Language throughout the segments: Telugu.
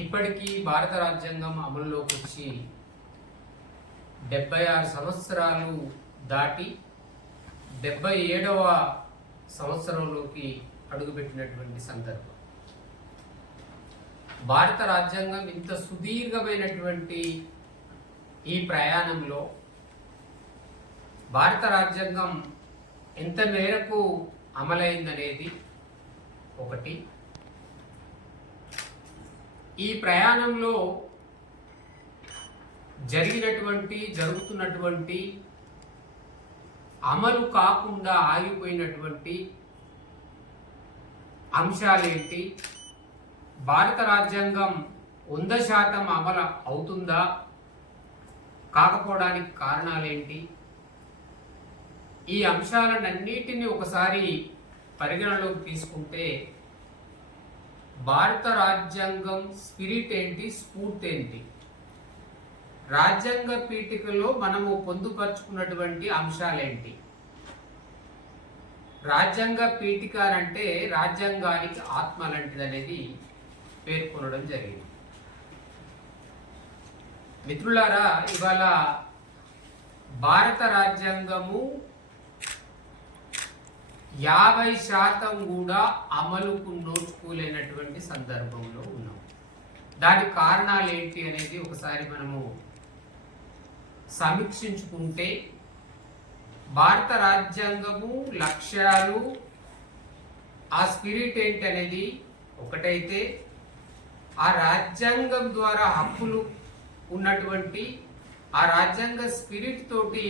ఇప్పటికీ భారత రాజ్యాంగం అమలులోకి వచ్చి 76 సంవత్సరాలు దాటి 77వ సంవత్సరంలోకి అడుగుపెట్టినటువంటి సందర్భం. భారత రాజ్యాంగం ఇంత సుదీర్ఘమైనటువంటి ఈ ప్రయాణంలో భారత రాజ్యాంగం ఎంత మేరకు అమలైందనేది ఒకటి. ఈ ప్రయాణంలో జరుగుతున్నటువంటి అమలు కాకుండా ఆగిపోయినటువంటి అంశాలేంటి, భారత రాజ్యాంగం 100% అమలు అవుతుందా, కాకపోవడానికి కారణాలేంటి, ఈ అంశాలన్నిటిని ఒకసారి పరిగణలోకి తీసుకుంటే భారత రాజ్యాంగం స్పిరిట్ ఏంటి, స్ఫూర్తి ఏంటి, రాజ్యాంగ పీఠికలో మనము పొందుపరుచుకున్నటువంటి అంశాలేంటి. రాజ్యాంగ పీఠిక అంటే రాజ్యాంగానికి ఆత్మ లాంటిది అనేది పేర్కొనడం జరిగింది. మిత్రులారా, ఇవాళ భారత రాజ్యాంగము 50% కూడా అమలుకు నోచుకోలేనటువంటి సందర్భంలో ఉన్నాం. దానికి కారణాలు ఏంటి అనేది ఒకసారి మనము సమీక్షించుకుంటే, భారత రాజ్యాంగము లక్ష్యాలు, ఆ స్పిరిట్ ఏంటి అనేది ఒకటైతే, ఆ రాజ్యాంగం ద్వారా హక్కులు ఉన్నటువంటి ఆ రాజ్యాంగ స్పిరిట్ తోటి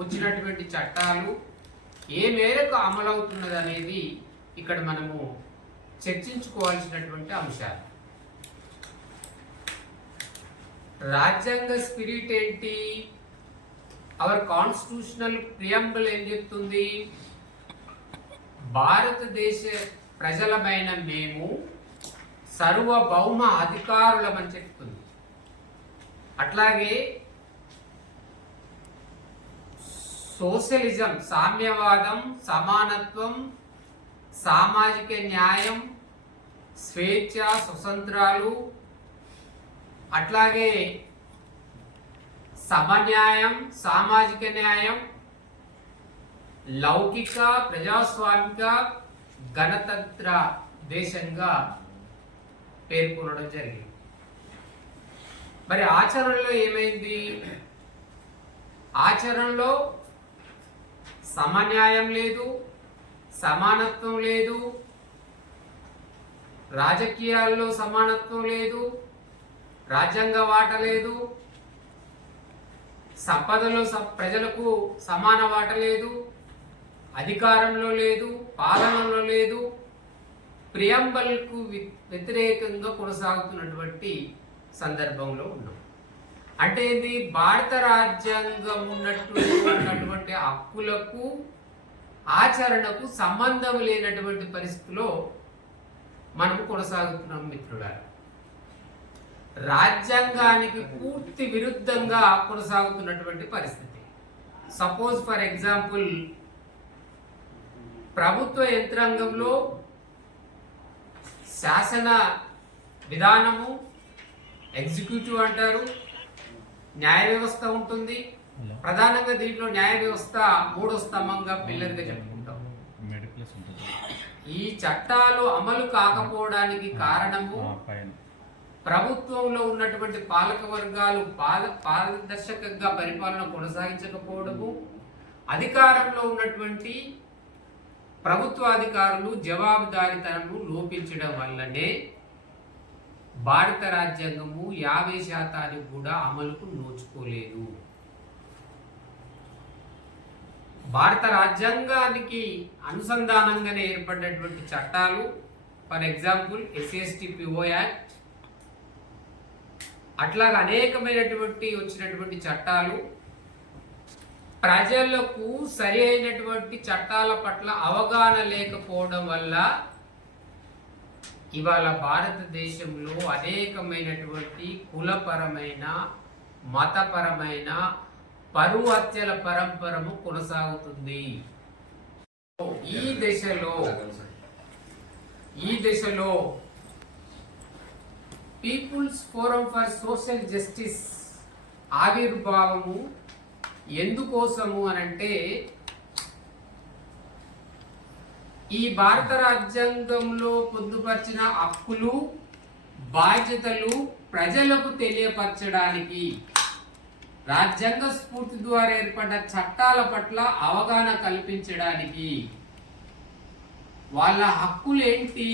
వచ్చినటువంటి చట్టాలు ఏ మేరకు అమలవుతున్నది అనేది ఇక్కడ మనము చర్చించుకోవాల్సినటువంటి అంశాలు. రాజ్యాంగ స్పిరిట్ ఏంటి? అవర్ కాన్స్టిట్యూషనల్ ప్రియంబుల్ ఏం చెప్తుంది? భారతదేశ ప్రజలమైన మేము సార్వభౌమ అధికారులమని చెప్తుంది. అట్లాగే సోషలిజం, సామ్యవాదం, సమానత్వం, సామాజిక న్యాయం, స్వేచ్ఛ, స్వతంత్రాలు, అట్లాగే సమన్యాయం, సామాజిక న్యాయం, లౌకిక, ప్రజాస్వామిక, గణతంత్ర దేశంగా పేర్కొనడం జరిగింది. మరి ఆచరణలో ఏమైంది? ఆచరణలో సమన్యాయం లేదు, సమానత్వం లేదు, రాజకీయాల్లో సమానత్వం లేదు, రాజ్యాంగ వాట లేదు, సంపదలో ప్రజలకు సమాన వాట లేదు, అధికారంలో లేదు, పాలనలో లేదు, ప్రియంబల్కు వ్యతిరేకంగా కొనసాగుతున్నటువంటి సందర్భంలో ఉన్నాం. అంటే ఇది భారత రాజ్యాంగం ఉన్నటువంటి హక్కులకు, ఆచరణకు సంబంధం లేనటువంటి పరిస్థితిలో మనం కొనసాగుతున్నాం. మిత్రులారా, రాజ్యాంగానికి పూర్తి విరుద్ధంగా కొనసాగుతున్నటువంటి పరిస్థితి. సపోజ్ ఫర్ ఎగ్జాంపుల్, ప్రభుత్వ యంత్రాంగంలో శాసన విధానము, ఎగ్జిక్యూటివ్ అంటారు, న్యాయ వ్యవస్థ ఉంటుంది. ప్రధానంగా దీంట్లో న్యాయ వ్యవస్థ 3వ స్తంభంగా పిల్లర్గా చెప్పుకుంటాం. ఈ చట్టాలు అమలు కాకపోవడానికి కారణము ప్రభుత్వంలో ఉన్నటువంటి పాలక వర్గాలు పారదర్శకంగా పరిపాలన కొనసాగించకపోవడము, అధికారంలో ఉన్నటువంటి ప్రభుత్వ అధికారులు జవాబుదారీతనము లోపించడం వల్లనే భారత రాజ్యాంగము 50% కూడా అమలుకు నోచుకోలేదు. భారత రాజ్యాంగానికి అనుసంధానంగానే ఏర్పడినటువంటి చట్టాలు, ఫర్ ఎగ్జాంపుల్ SC/ST/PO యాక్ట్, అట్లాగా అనేకమైనటువంటి వచ్చినటువంటి చట్టాలు ప్రజలకు సరి అయినటువంటి చట్టాల పట్ల అవగాహన లేకపోవడం వల్ల ఇవాళ భారతదేశంలో అనేకమైనటువంటి కులపరమైన, మతపరమైన పరువు హత్యల పరంపరము కొనసాగుతుంది. ఈ దశలో people's forum for social justice ఆవిర్భావము ఎందుకోసము అనంటే, ఈ భారత రాజ్యాంగంలో పొందుపరిచిన హక్కులు బాధ్యతలు ప్రజలకు తెలియపరచడానికి, రాజ్యాంగ స్ఫూర్తి ద్వారా ఏర్పడ్డ చట్టాల పట్ల అవగాహన కల్పించడానికి, వాళ్ళ హక్కులు ఏంటి,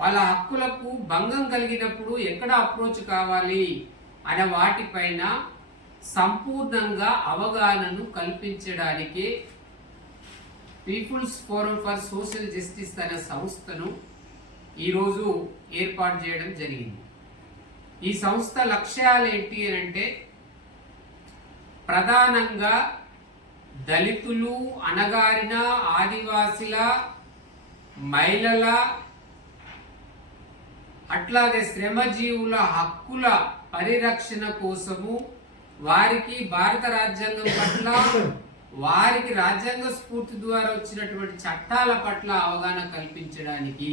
వాళ్ళ హక్కులకు భంగం కలిగినప్పుడు ఎక్కడ అప్రోచ్ కావాలి అనే వాటిపైన సంపూర్ణంగా అవగాహనను కల్పించడానికి People's forum for social Justice అనే సంస్థను ఈరోజు ఏర్పాటు చేయడం జరిగింది. ఈ సంస్థ లక్ష్యాలు ఏంటి అని అంటే, ప్రధానంగా దళితులు, అణగారిన, ఆదివాసుల, మహిళల, అట్లాగే శ్రమజీవుల హక్కుల పరిరక్షణ కోసము, వారికి భారత రాజ్యాంగం పట్ల, వారికి రాజ్యాంగ స్ఫూర్తి ద్వారా వచ్చినటువంటి చట్టాల పట్ల అవగాహన కల్పించడానికి,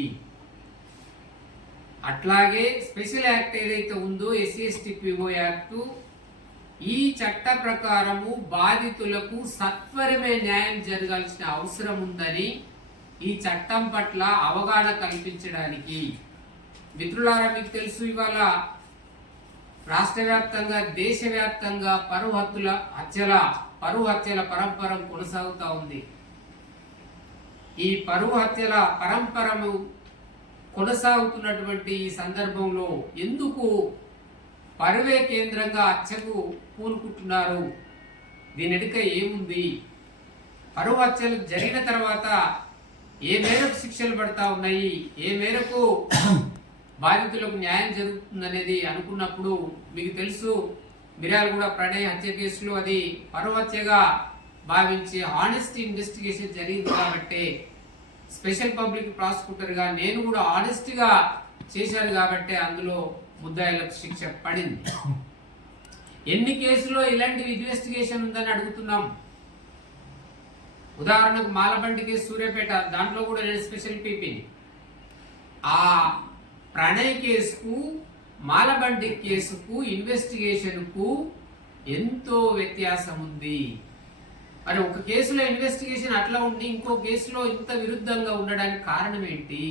అట్లాగే స్పెషల్ యాక్ట్ ఏదైతే ఉందో SC/ST/PO యాక్టు, ఈ చట్ట ప్రకారము బాధితులకు సత్వరమే న్యాయం జరగాల్సిన అవసరం ఉందని ఈ చట్టం పట్ల అవగాహన కల్పించడానికి. మిత్రులారా, మీకు తెలుసు, ఇవాళ రాష్ట్ర వ్యాప్తంగా, దేశవ్యాప్తంగా పరువు హత్యల పరంపర కొనసాగుతూ ఉంది. ఈ పరువు హత్యల పరంపరము కొనసాగుతున్నటువంటి ఈ సందర్భంలో ఎందుకు పరువే కేంద్రంగా హత్యకు పూనుకుంటున్నారు? దీని వెనుక ఏముంది? పరువు హత్యలు జరిగిన తర్వాత ఏ మేరకు శిక్షలు పడతా ఉన్నాయి, ఏ మేరకు బాధితులకు న్యాయం జరుగుతుందనేది అనుకున్నప్పుడు, మీకు తెలుసు, మిర్యాలగూడ ప్రణయ్ హత్య కేసులో అది పరువు హత్యగా భావించి హానెస్ట్ ఇన్వెస్టిగేషన్ జరిగింది కాబట్టి, స్పెషల్ పబ్లిక్ ప్రాసిక్యూటర్గా నేను కూడా ఆనెస్ట్గా చేశాను కాబట్టి అందులో ముద్దాయిలకు శిక్ష పడింది. ఎన్ని కేసులో ఇలాంటి ఇన్వెస్టిగేషన్ ఉందని అడుగుతున్నాం. ఉదాహరణకు మాలబండి కేసు, సూర్యాపేట, దాంట్లో కూడా నేను స్పెషల్ పీపీని. ఆ ప్రణయ్ కేసుకు, మాలబండి కేసుకు, ఇన్వెస్టిగేషన్కు ఎంతో వ్యత్యాసం ఉంది. మరి ఒక కేసులో ఇన్వెస్టిగేషన్ అట్లా ఉండి ఇంకో కేసులో ఇంత విరుద్ధంగా ఉండడానికి కారణం ఏంటి?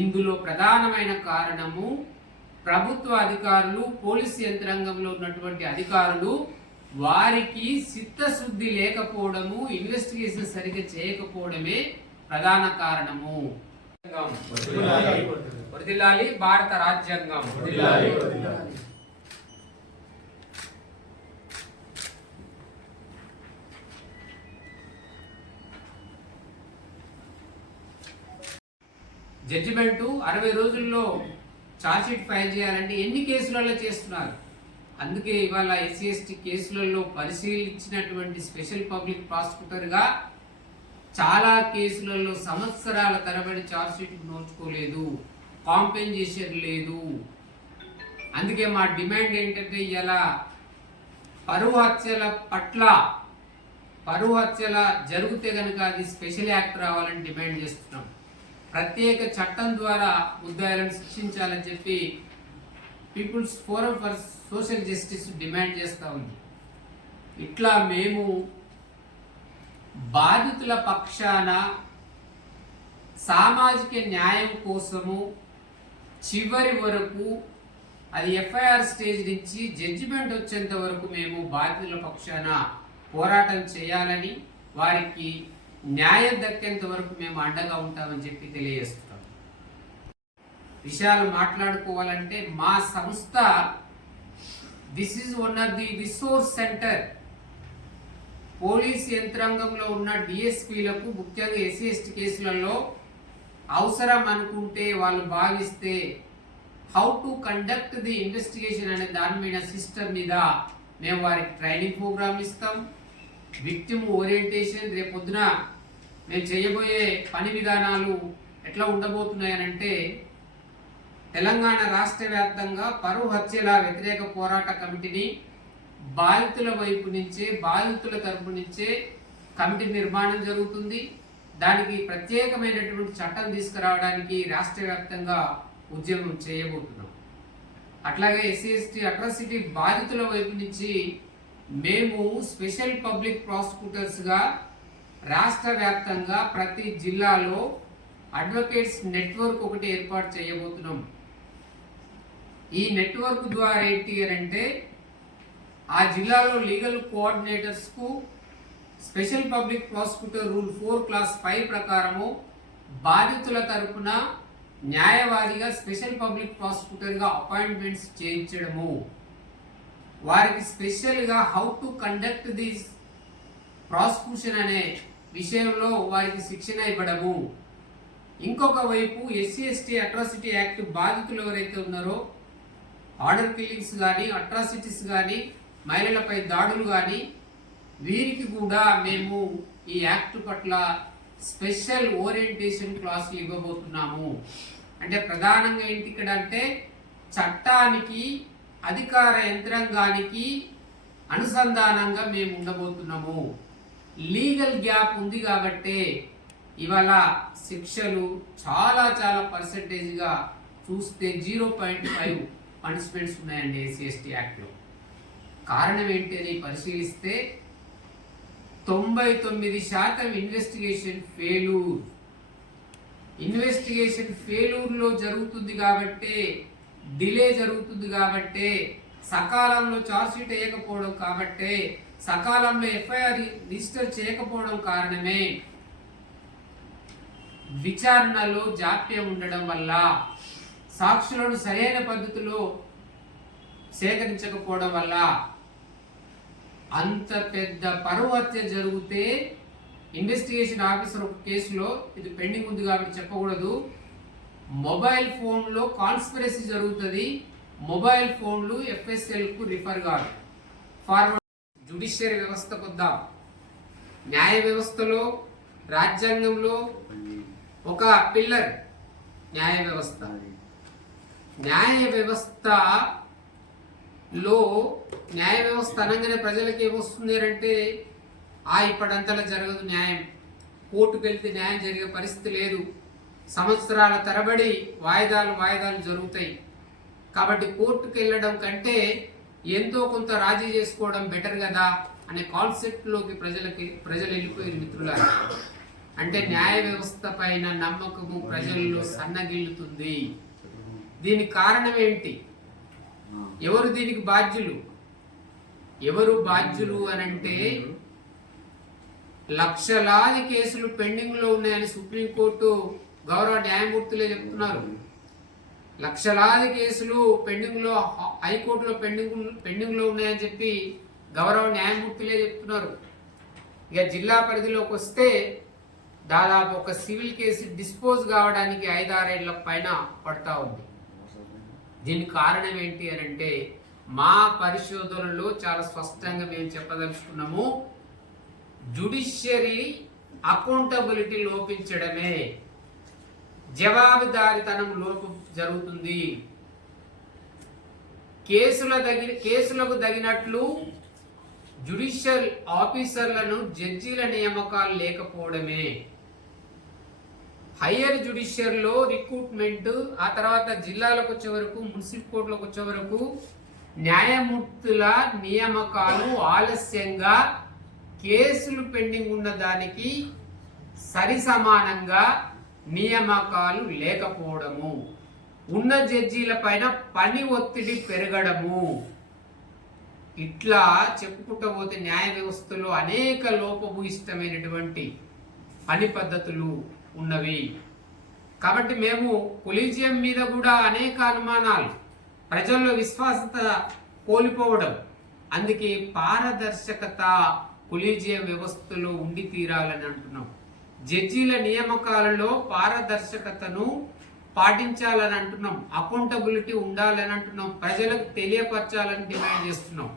ఇందులో ప్రధానమైన కారణము ప్రభుత్వ అధికారులు, పోలీసు యంత్రాంగంలో ఉన్నటువంటి అధికారులు, వారికి చిత్తశుద్ధి లేకపోవడము, ఇన్వెస్టిగేషన్ సరిగ్గా చేయకపోవడమే ప్రధాన కారణము. వర్ధిల్లాలి భారత రాజ్యాంగం. జడ్జిమెంటు 60 రోజుల్లో ఛార్జ్షీట్ ఫైల్ చేయాలంటే ఎన్ని కేసులలో చేస్తున్నారు? అందుకే ఇవాళ SC/ST కేసులలో పరిశీలించినటువంటి స్పెషల్ పబ్లిక్ ప్రాసిక్యూటర్గా చాలా కేసులలో సంవత్సరాల తరబడి ఛార్జ్షీట్ నోచుకోలేదు, కాంపెన్సేషన్ లేదు. అందుకే మా డిమాండ్ ఏంటంటే, ఇలా పరువు హత్యల జరిగితే కనుక అది స్పెషల్ యాక్ట్ రావాలని డిమాండ్ చేస్తున్నాం. ప్రత్యేక చట్టం ద్వారా ముద్దాయిలను శిక్షించాలని చెప్పి People's forum for social Justice demand చేస్తూ ఉంది. ఇట్లా మేము బాధితుల పక్షాన సామాజిక న్యాయం కోసము చివరి వరకు, అది FIR స్టేజ్ నుంచి జడ్జిమెంట్ వచ్చేంత వరకు మేము బాధితుల పక్షాన పోరాటం చేయాలని, వారికి న్యాయం దక్కేంత వరకు మేము అండగా ఉంటామని చెప్పి తెలియజేస్తున్నాం. విషయాలు మాట్లాడుకోవాలంటే మా సంస్థ this is one of the resource centre. Police యంత్రాంగంలో ఉన్న DSPలకు ముఖ్యంగా SC/ST కేసులలో అవసరం అనుకుంటే, వాళ్ళు భావిస్తే how to conduct the investigation అనే దాని మీద, సిస్టమ్ మీద మేము వారికి ట్రైనింగ్ ప్రోగ్రామ్ ఇస్తాం. విక్టిమ్ ఓరియంటేషన్, రేపొద్దున మేము చేయబోయే పని విధానాలు ఎట్లా ఉండబోతున్నాయనంటే, తెలంగాణ రాష్ట్ర వ్యాప్తంగా పరువు హత్యల వ్యతిరేక పోరాట కమిటీని బాధితుల వైపు నుంచే, బాధితుల తరపు నుంచే కమిటీ నిర్మాణం జరుగుతుంది. దానికి ప్రత్యేకమైనటువంటి చట్టం తీసుకురావడానికి రాష్ట్ర వ్యాప్తంగా ఉద్యమం చేయబోతున్నాం. అట్లాగే ఎస్సీ ఎస్టీ అట్రాసిటీ బాధితుల వైపు నుంచి మేము స్పెషల్ పబ్లిక్ ప్రాసిక్యూటర్స్గా రాష్ట్ర వ్యాప్తంగా ప్రతి జిల్లాలో అడ్వకేట్స్ నెట్వర్క్ ఒకటి ఏర్పాటు చేయబోతున్నాం. ఈ నెట్వర్క్ ద్వారా ఏంటి అంటే ఆ జిల్లాలో లీగల్ కోఆర్డినేటర్స్కు special public prosecutor rule 4 class 5 ప్రకారము బాధితుల తరపున న్యాయవాదిగా స్పెషల్ పబ్లిక్ ప్రాసిక్యూటర్గా అపాయింట్మెంట్స్ చేయించడము, వారికి స్పెషల్గా how to conduct this prosecution అనే విషయంలో వారికి శిక్షణ ఇవ్వడము. ఇంకొక వైపు ఎస్సీ ఎస్టీ అట్రాసిటీ యాక్ట్ బాధితులు ఎవరైతే ఉన్నారో ఆర్డర్ కిల్లింగ్స్ కానీ అట్రాసిటీస్ కానీ మహిళలపై దాడులు కానీ వీరికి కూడా మేము ఈ యాక్ట్ పట్ల స్పెషల్ ఓరియంటేషన్ క్లాసులు ఇవ్వబోతున్నాము. అంటే ప్రధానంగా ఏంటి ఇక్కడ అంటే చట్టానికి అధికార యంత్రాంగానికి అనుసంధానంగా మేము ఉండబోతున్నాము. లీగల్ గ్యాప్ ఉంది కాబట్టి ఇవాళ శిక్షలు చాలా పర్సెంటేజ్గా చూస్తే 0.5 పనిష్మెంట్స్ ఉన్నాయండి ఎస్సీ ఎస్టీ యాక్ట్లో. కారణం ఏంటి అని పరిశీలిస్తే 99% ఇన్వెస్టిగేషన్ ఫెయిల్యూర్లో జరుగుతుంది కాబట్టి, డిలే జరుగుతుంది కాబట్టి, సకాలంలో ఛార్జ్షీట్ వేయకపోవడం కాబట్టి, సకాలంలో ఎఫ్ఐఆర్ రిజిస్టర్ చేయకపోవడం కారణమే విచారణలో జాప్యం ఉండడం వల్ల, సాక్షులను సరైన పద్ధతిలో సేకరించకపోవడం వల్ల అంత పెద్ద పరువు హత్య జరిగితే ఇన్వెస్టిగేషన్ ఆఫీసర్ ఒక కేసులో ఇది పెండింగ్ ఉంది కాబట్టి చెప్పకూడదు, మొబైల్ ఫోన్లో కాన్స్పిరసీ జరుగుతుంది, మొబైల్ ఫోన్లు ఎఫ్ఎస్ఎల్కు రిఫర్ కాదు. ఫార్వర్డ్ జ్యుడిషియరీ వ్యవస్థకు వద్దాం. న్యాయ వ్యవస్థలో రాజ్యాంగంలో ఒక పిల్లర్ న్యాయ వ్యవస్థ. న్యాయ వ్యవస్థ అనగానే ప్రజలకు ఏమొస్తుంది అంటే ఇప్పటింతలా జరగదు న్యాయం, కోర్టుకు వెళ్తే న్యాయం జరిగే పరిస్థితి లేదు, సంవత్సరాల తరబడి వాయిదాలు జరుగుతాయి. కాబట్టి కోర్టుకు వెళ్ళడం కంటే ఎంతో కొంత రాజీ చేసుకోవడం బెటర్ కదా అనే కాన్సెప్ట్లోకి ప్రజలు వెళ్ళిపోయారు మిత్రులారా. అంటే న్యాయ వ్యవస్థ పైన నమ్మకము ప్రజల్లో సన్నగిల్లుతుంది. దీనికి కారణం ఏంటి? ఎవరు దీనికి బాధ్యులు? అనంటే లక్షలాది కేసులు పెండింగ్ లో ఉన్నాయని సుప్రీంకోర్టు గౌరవ న్యాయమూర్తులే చెప్తున్నారు. లక్షలాది కేసులు పెండింగ్ లో హైకోర్టులో పెండింగ్ లో ఉన్నాయని చెప్పి గౌరవ న్యాయమూర్తులే చెప్తున్నారు. ఇక జిల్లా పరిధిలోకి వస్తే దాదాపు ఒక సివిల్ కేసు డిస్పోజ్ కావడానికి 5-6 ఏళ్ల పైన పడతా ఉంది. దీనికి కారణం ఏంటి అని అంటే మా పరిశోధనలో చాలా స్పష్టంగా మేము చెప్పదలుచుకున్నాము, జ్యుడిషియరీ అకౌంటబిలిటీ లోపించడమే, జవాబుదారీతనం లోపం జరుగుతుంది. కేసులకు తగినట్లు జ్యుడిషియల్ ఆఫీసర్లను జడ్జీల నియామకాలు లేకపోవడమే, హయ్యర్ జ్యుడిషియర్లో రిక్రూట్మెంట్, ఆ తర్వాత జిల్లాలకు వచ్చే వరకు మున్సిపల్ కోర్టులకు వచ్చే వరకు న్యాయమూర్తుల నియామకాలు ఆలస్యంగా, కేసులు పెండింగ్ ఉన్న దానికి సరి సమానంగా నియామకాలు లేకపోవడము, ఉన్న జడ్జీల పైన పని ఒత్తిడి పెరగడము, ఇట్లా చెప్పుకుంటూ పోతే న్యాయ వ్యవస్థలో అనేక లోపభూయిష్టమైనటువంటి పని పద్ధతులు ఉన్నవి. కాబట్టి మేము కొలీజియం మీద కూడా అనేక అనుమానాలు, ప్రజల్లో విశ్వాసత కోల్పోవడం, అందుకే పారదర్శకత కొలీజియం వ్యవస్థలో ఉండి తీరాలని అంటున్నాం. జడ్జీల నియామకాలలో పారదర్శకతను పాటించాలని అంటున్నాం, అకౌంటబిలిటీ ఉండాలని అంటున్నాం, ప్రజలకు తెలియపరచాలని డిమాండ్ చేస్తున్నాం.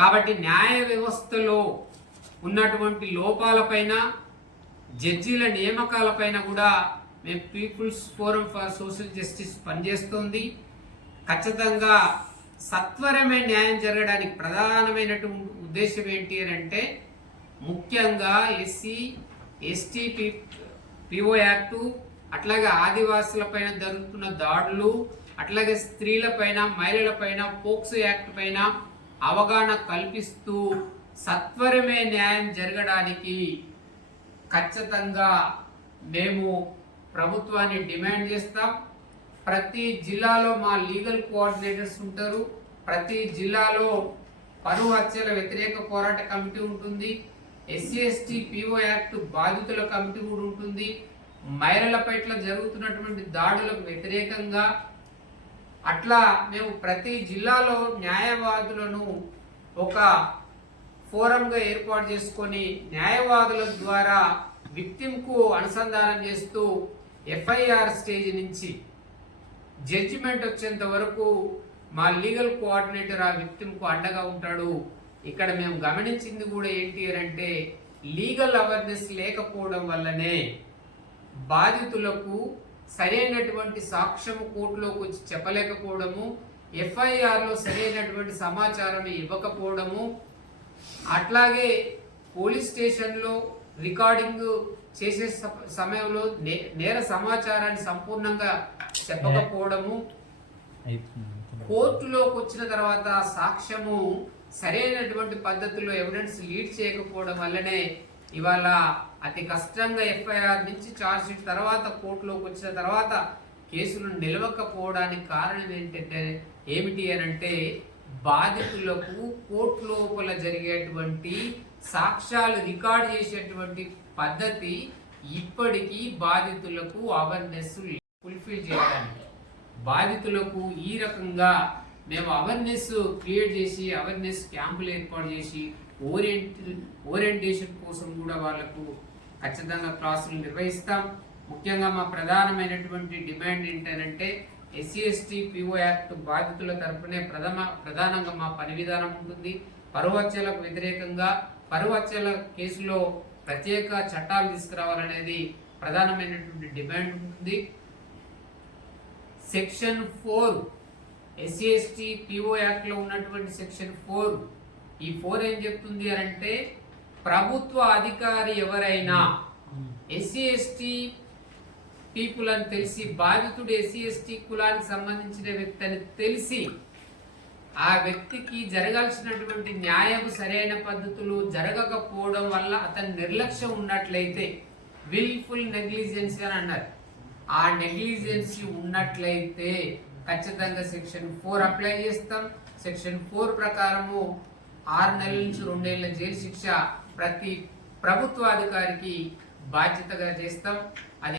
కాబట్టి న్యాయ వ్యవస్థలో ఉన్నటువంటి లోపాలపైన, జడ్జీల నియామకాలపైన కూడా మేము People's forum for social Justice పనిచేస్తుంది. ఖచ్చితంగా సత్వరమే న్యాయం జరగడానికి ప్రధానమైనటువంటి ఉద్దేశం ఏంటి అని అంటే ముఖ్యంగా ఎస్సీ ఎస్టీ పిఓ యాక్టు, అట్లాగే ఆదివాసులపైన జరుగుతున్న దాడులు, అట్లాగే స్త్రీలపైన, మహిళలపైన పోక్సో యాక్ట్ పైన అవగాహన కల్పిస్తూ సత్వరమే న్యాయం జరగడానికి ఖచ్చితంగా మేము ప్రభుత్వాన్ని డిమాండ్ చేస్తాం. ప్రతి జిల్లాలో మా లీగల్ కోఆర్డినేటర్స్ ఉంటారు. ప్రతి జిల్లాలో పరువు హత్యల వ్యతిరేక పోరాట కమిటీ ఉంటుంది. ఎస్సీ ఎస్టీ పిఓ యాక్ట్ బాధితుల కమిటీ కూడా ఉంటుంది. మహిళల పట్ల జరుగుతున్నటువంటి దాడులకు వ్యతిరేకంగా అట్లా మేము ప్రతి జిల్లాలో న్యాయవాదులను ఒక ఫోరంగా ఏర్పాటు చేసుకొని న్యాయవాదుల ద్వారా విక్టిమ్కు అనుసంధానం చేస్తూ ఎఫ్ఐఆర్ స్టేజ్ నుంచి జడ్జిమెంట్ వచ్చేంత వరకు మా లీగల్ కోఆర్డినేటర్ ఆ విక్టిమ్కు అండగా ఉంటాడు. ఇక్కడ మేము గమనించింది కూడా ఏంటి అంటే లీగల్ అవేర్నెస్ లేకపోవడం వల్లనే బాధితులకు సరైనటువంటి సాక్ష్యము కోర్టులోకి వచ్చి చెప్పలేకపోవడము, ఎఫ్ఐఆర్లో సరైనటువంటి సమాచారం ఇవ్వకపోవడము, అట్లాగే పోలీస్ స్టేషన్లో రికార్డింగ్ చేసే సమయంలో నేర సమాచారాన్ని సంపూర్ణంగా చెప్పకపోవడము, కోర్టులోకి వచ్చిన తర్వాత సాక్ష్యము సరైనటువంటి పద్ధతిలో ఎవిడెన్స్ లీడ్ చేయకపోవడం వల్లనే ఇవాళ అతి కష్టంగా ఎఫ్ఐఆర్ నుంచి ఛార్జ్ షీట్ తర్వాత కోర్టులోకి వచ్చిన తర్వాత కేసులు నిలవకపోవడానికి కారణం ఏమిటి అంటే బాధితులకు కోర్టు లోపల జరిగేటువంటి సాక్ష్యాలు రికార్డ్ చేసేటువంటి పద్ధతి ఇప్పటికీ బాధితులకు అవేర్నెస్ ఫుల్ఫిల్ చేయడానికి బాధితులకు ఈ రకంగా మేము అవేర్నెస్ క్రియేట్ చేసి అవేర్నెస్ క్యాంపులు ఏర్పాటు చేసి ఓరియంటేషన్ కోసం కూడా వాళ్ళకు ఖచ్చితంగా క్లాసులు నిర్వహిస్తాం. ముఖ్యంగా మా ప్రధానమైనటువంటి డిమాండ్ ఏంటంటే ఎస్సీ ఎస్టీ పిఓ యాక్ట్ బాధితుల తరపునే ప్రధానంగా మా పని విధానం ఉంటుంది. పరువు హత్యలకు వ్యతిరేకంగా పరువు హత్యల కేసులో ప్రత్యేక చట్టాలు తీసుకురావాలనేది ప్రధానమైనటువంటి డిమాండ్ ఉంటుంది. Section 4 SC ST PO act లో ఉన్నటువంటి సెక్షన్ 4 ఈ 4 ఏం చెప్తుంది అంటే ప్రభుత్వ అధికారి ఎవరైనా ఎస్సీ ఎస్టీ పీపుల్ అని తెలిసి బాధితుడు ఎస్సీ ఎస్టీ కులానికి సంబంధించిన వ్యక్తి అని తెలిసి ఆ వ్యక్తికి జరగాల్సినటువంటి న్యాయం సరైన పద్ధతులు జరగకపోవడం వల్ల అతని నిర్లక్ష్యం ఉన్నట్లయితే విల్ఫుల్ నెగ్లిజెన్సీ అని అన్నారు. ఆ నెగ్లిజెన్సీ ఉన్నట్లయితే ఖచ్చితంగా సెక్షన్ 4 అప్లై చేస్తాం. సెక్షన్ 4 ప్రకారము 6 నెలల నుంచి 2 ఏళ్ల జైలు శిక్ష ప్రతి ప్రభుత్వ అధికారికి బాధ్యతగా చేస్తాం. అది